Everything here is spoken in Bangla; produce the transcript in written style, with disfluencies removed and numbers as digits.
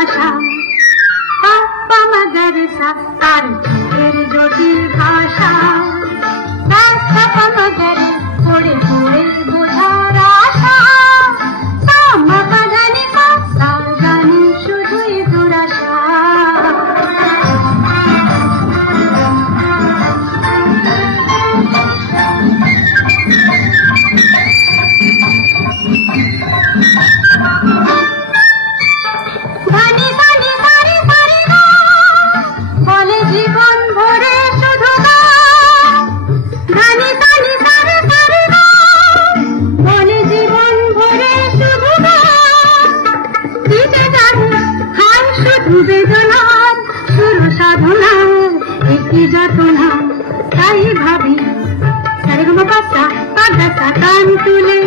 ভাষা পাপ্পা মগর সা আর চোখের জটিল ভাষা পাপ্পা মগর পড়ে পড়ে বোঝার আশা মাপা জানি পাপ্পা জানি শুধুই দুরাশা জীবন ভরে শুধু গানে গানে সারে সারে বলে জীবন ভরে শুধু দিতে যাবে হাই শুধু বেদনার শুরু সাধনার একটি যাতনা তাই ভাবি সারে গো পাসা পাগা কান তুলে